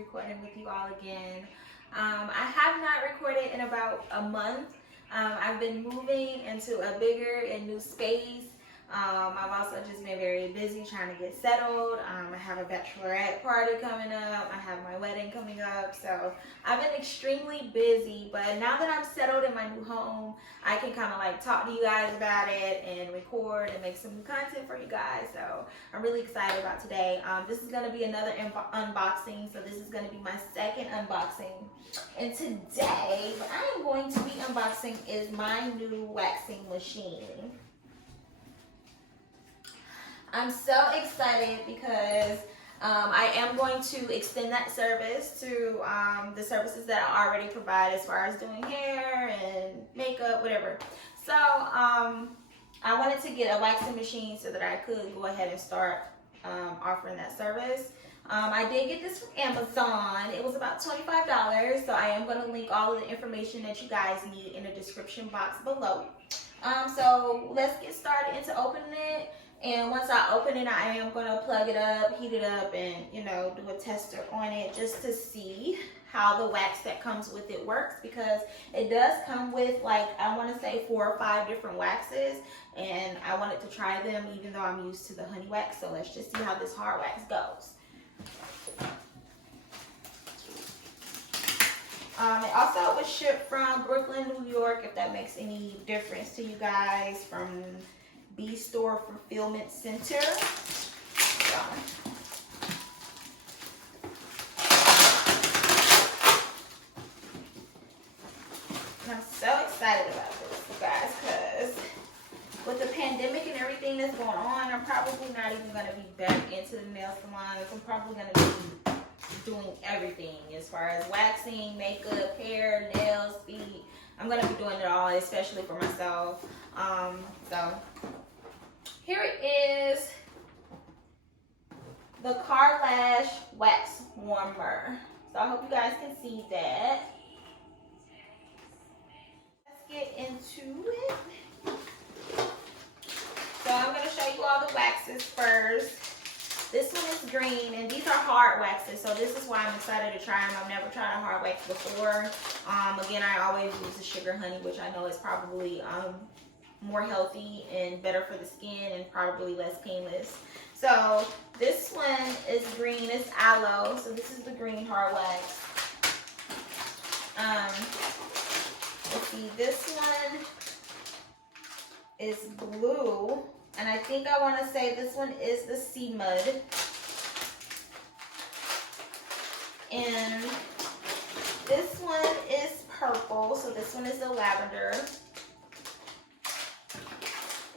recording with you all again. I have not recorded in about a month. I've been moving into a bigger and new space. I've also just been very busy trying to get settled. I have a bachelorette party coming up. I have my wedding coming up. So I've been extremely busy, but now that I'm settled in my new home, I can kind of like talk to you guys about it and record and make some new content for you guys. So I'm really excited about today. This is going to be another unboxing. So this is going to be my second unboxing. And today, what I am going to be unboxing is my new waxing machine. I'm so excited because I am going to extend that service to the services that I already provide as far as doing hair and makeup, whatever. So I wanted to get a waxing machine so that I could go ahead and start offering that service. I did get this from Amazon. It was about $25, so I am going to link all of the information that you guys need in the description box below. So let's get started into opening it. And once I open it, I am going to plug it up, heat it up, and, you know, do a tester on it just to see how the wax that comes with it works, because it does come with, like, I want to say 4 or 5 different waxes, and I wanted to try them even though I'm used to the honey wax. So let's just see how this hard wax goes. It also was shipped from Brooklyn, New York, if that makes any difference to you guys, from B-Store Fulfillment Center. So. I'm so excited about this, you guys, because with the pandemic and everything that's going on, I'm probably not even going to be back into the nail salons. I'm probably going to be doing everything as far as waxing, makeup, hair, nails, feet. I'm going to be doing it all, especially for myself. So here it is, the Karlash wax warmer. So I hope you guys can see that. Let's get into it. So I'm going to show you all the waxes first. This one is green, and these are hard waxes, so this is why I'm excited to try them. I've never tried a hard wax before. Again, I always use the sugar honey, which I know is probably more healthy and better for the skin and probably less painless. So this one is green, it's aloe, so this is the green hard wax. Let's see, this one is blue. And I think I want to say this one is the sea mud. And this one is purple. So this one is the lavender.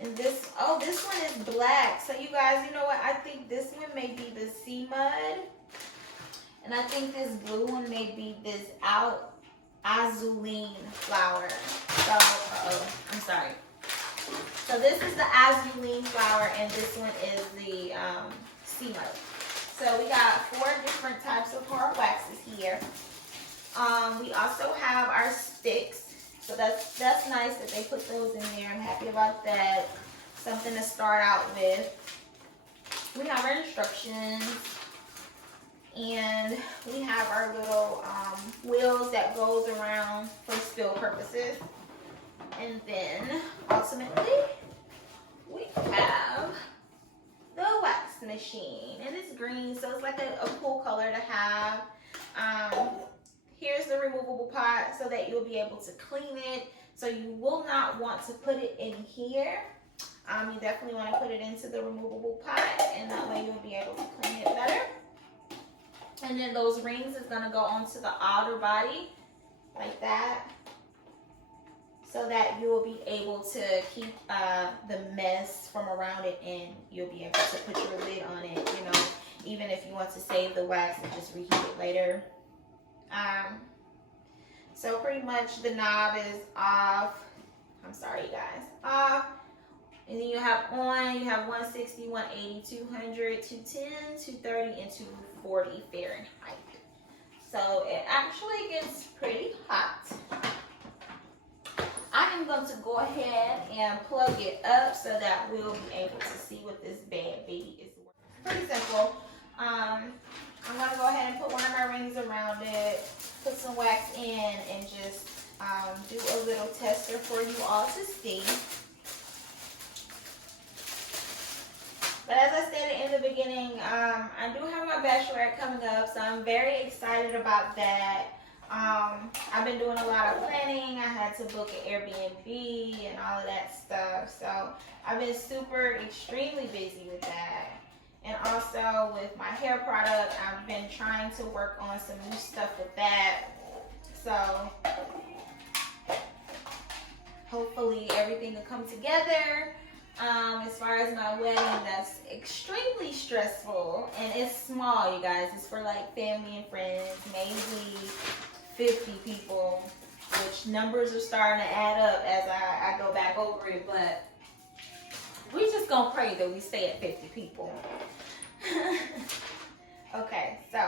And this one is black. So you guys, you know what? I think this one may be the sea mud. And I think this blue one may be this azulene flower. So, I'm sorry. So this is the azulene flower, and this one is the sea mud. So we got 4 different types of hard waxes here. We also have our sticks. So that's nice that they put those in there. I'm happy about that. Something to start out with. We have our instructions. And we have our little wheels that goes around for spill purposes. And then, ultimately, we have the wax machine. And it's green, so it's like a cool color to have. Here's the removable pot so that you'll be able to clean it. So you will not want to put it in here. You definitely want to put it into the removable pot, and that way you'll be able to clean it better. And then those rings is going to go onto the outer body, like that. So that you will be able to keep the mess from around it, and you'll be able to put your lid on it, you know, even if you want to save the wax and just reheat it later. So pretty much the knob is off. I'm sorry, you guys. Off. And then you have on, you have 160, 180, 200, 210, 230, and 240 Fahrenheit. So it actually gets pretty hot. I am going to go ahead and plug it up so that we'll be able to see what this bad baby is worth. Pretty simple. I'm gonna go ahead and put one of my rings around it, put some wax in, and just do a little tester for you all to see. But as I stated in the beginning, I do have my bachelorette coming up, so I'm very excited about that. I've been doing a lot of planning. I had to book an Airbnb and all of that stuff. So I've been super, extremely busy with that. And also with my hair product, I've been trying to work on some new stuff with that. So hopefully everything will come together. As far as my wedding, that's extremely stressful, and it's small, you guys. It's for like family and friends, maybe 50 people, which numbers are starting to add up as I go back over it, but we just gonna pray that we stay at 50 people. Okay, so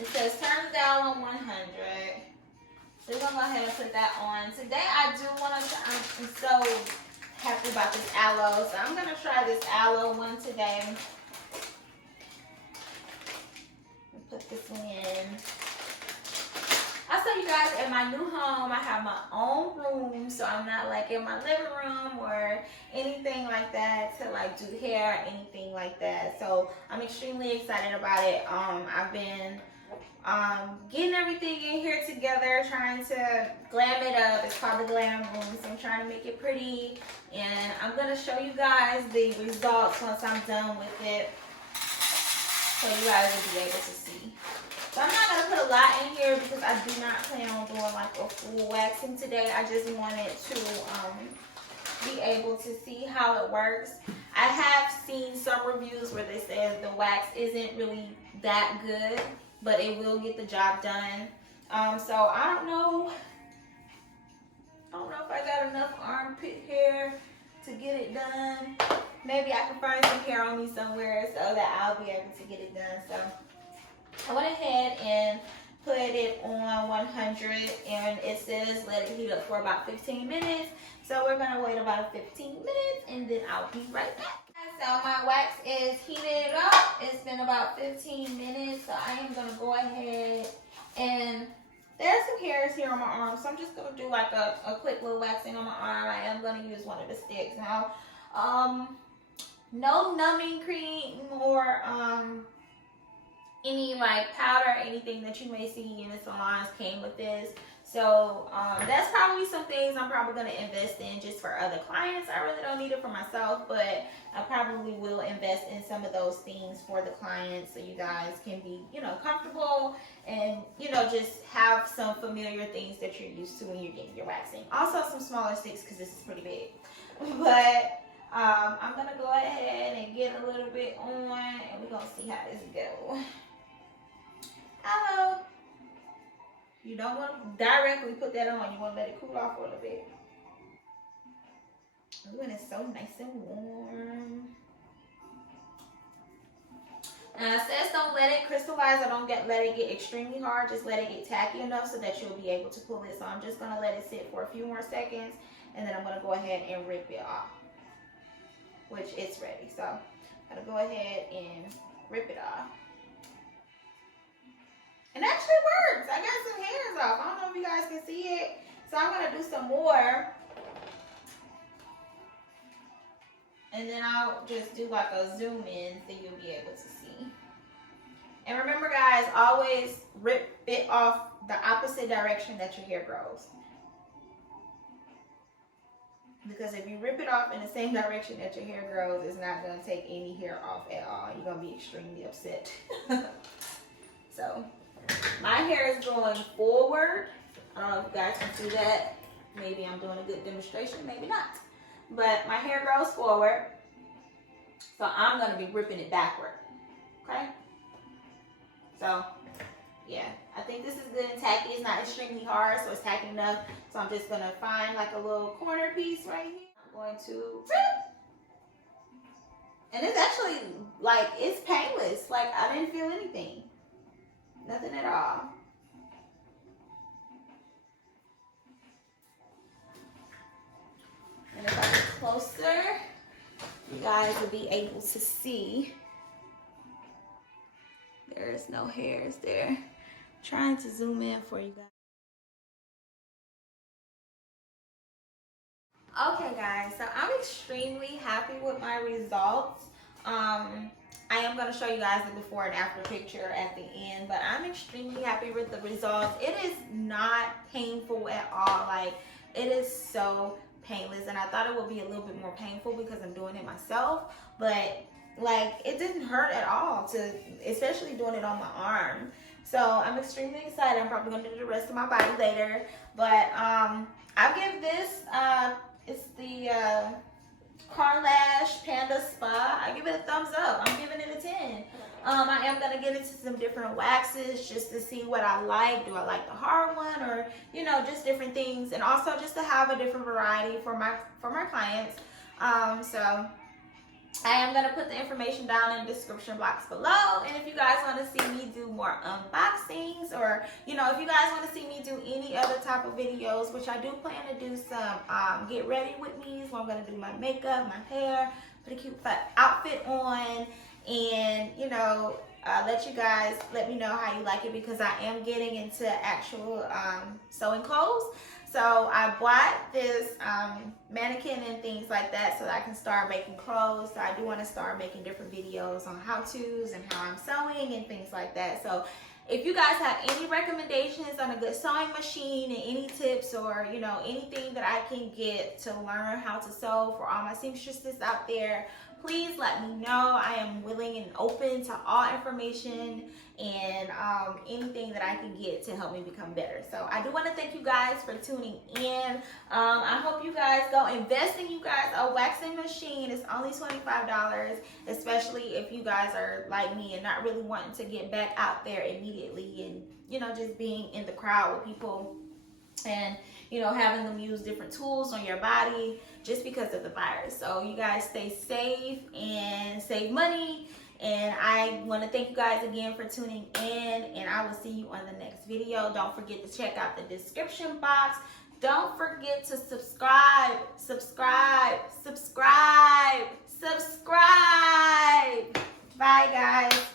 it says turn the dial on 100. So we're gonna go ahead and put that on. Today I do want to, I'm so happy about this aloe, so I'm gonna try this aloe one today. Put this one in. Also, you guys, at my new home, I have my own room, so I'm not like in my living room or anything like that to like do hair or anything like that. So I'm extremely excited about it. I've been getting everything in here together, trying to glam it up. It's called the glam room, so I'm trying to make it pretty, and I'm gonna show you guys the results once I'm done with it, so you guys will be able to see. So I'm not gonna put a lot in here because I do not plan on doing like a full waxing today. I just wanted to be able to see how it works. I have seen some reviews where they say the wax isn't really that good, but it will get the job done. So I don't know if I got enough armpit hair to get it done. Maybe I can find some hair on me somewhere so that I'll be able to get it done. So I went ahead and put it on 100, and it says let it heat up for about 15 minutes. So we're gonna wait about 15 minutes and then I'll be right back. So my wax is heated up. It's been about 15 minutes, so I am gonna go ahead, and there's some hairs here on my arm, so I'm just gonna do like a quick little waxing on my arm. I am gonna use one of the sticks. Now, no numbing cream or any like powder, anything that you may see in the salons came with this. So that's probably some things I'm probably going to invest in just for other clients. I really don't need it for myself, but I probably will invest in some of those things for the clients so you guys can be, comfortable and, just have some familiar things that you're used to when you're getting your waxing. Also some smaller sticks because this is pretty big. But I'm going to go ahead and get a little bit on, and we're going to see how this goes. Hello. You don't want to directly put that on. You want to let it cool off for a little bit. Ooh, and it's so nice and warm. Now it says don't let it crystallize or let it get extremely hard. Just let it get tacky enough so that you'll be able to pull it. So I'm just going to let it sit for a few more seconds, and then I'm going to go ahead and rip it off, which it's ready. So I'm going to go ahead and rip it off. It actually works. I got some hairs off. I don't know if you guys can see it. So I'm going to do some more. And then I'll just do like a zoom in so you'll be able to see. And remember guys, always rip it off the opposite direction that your hair grows. Because if you rip it off in the same direction that your hair grows, it's not going to take any hair off at all. You're going to be extremely upset. So my hair is growing forward. I don't know if you guys can see that. Maybe I'm doing a good demonstration, maybe not. But my hair grows forward. So I'm going to be ripping it backward. Okay? So, yeah. I think this is good and tacky. It's not extremely hard, so it's tacky enough. So I'm just going to find like a little corner piece right here. I'm going to rip. And it's actually, like, it's painless. Like, I didn't feel anything. Nothing at all. And if I get closer, you guys will be able to see there's no hairs there. Trying to zoom in for you guys. Okay guys, so I'm extremely happy with my results. I am going to show you guys the before and after picture at the end, but I'm extremely happy with the results. It is not painful at all. Like, it is so painless, and I thought it would be a little bit more painful because I'm doing it myself, but like, it didn't hurt at all, especially doing it on my arm. So I'm extremely excited. I'm probably going to do the rest of my body later, but I'll give this it's the Karlash Panda Spa. I give it a thumbs up. I'm giving it a 10. I am going to get into some different waxes just to see what I like. Do I like the hard one, or, you know, just different things, and also just to have a different variety for my clients. So I am going to put the information down in the description box below, and if you guys want to see me do more unboxings, or, you know, if you guys want to see me do any other type of videos, which I do plan to do some get ready with me, so I'm going to do my makeup, my hair, put a cute outfit on, and, you know, let you guys let me know how you like it, because I am getting into actual sewing clothes. So I bought this mannequin and things like that so that I can start making clothes. So I do want to start making different videos on how-tos and how I'm sewing and things like that. So if you guys have any recommendations on a good sewing machine and any tips, or, you know, anything that I can get to learn how to sew for all my seamstresses out there, please let me know. I am willing and open to all information and anything that I can get to help me become better. So I do want to thank you guys for tuning in. I hope you guys go invest in you guys a waxing machine. It's only $25, especially if you guys are like me and not really wanting to get back out there immediately, and, you know, just being in the crowd with people and, you know, having them use different tools on your body just because of the virus. So you guys stay safe and save money. And I want to thank you guys again for tuning in, and I will see you on the next video. Don't forget to check out the description box. Don't forget to subscribe. Bye, guys.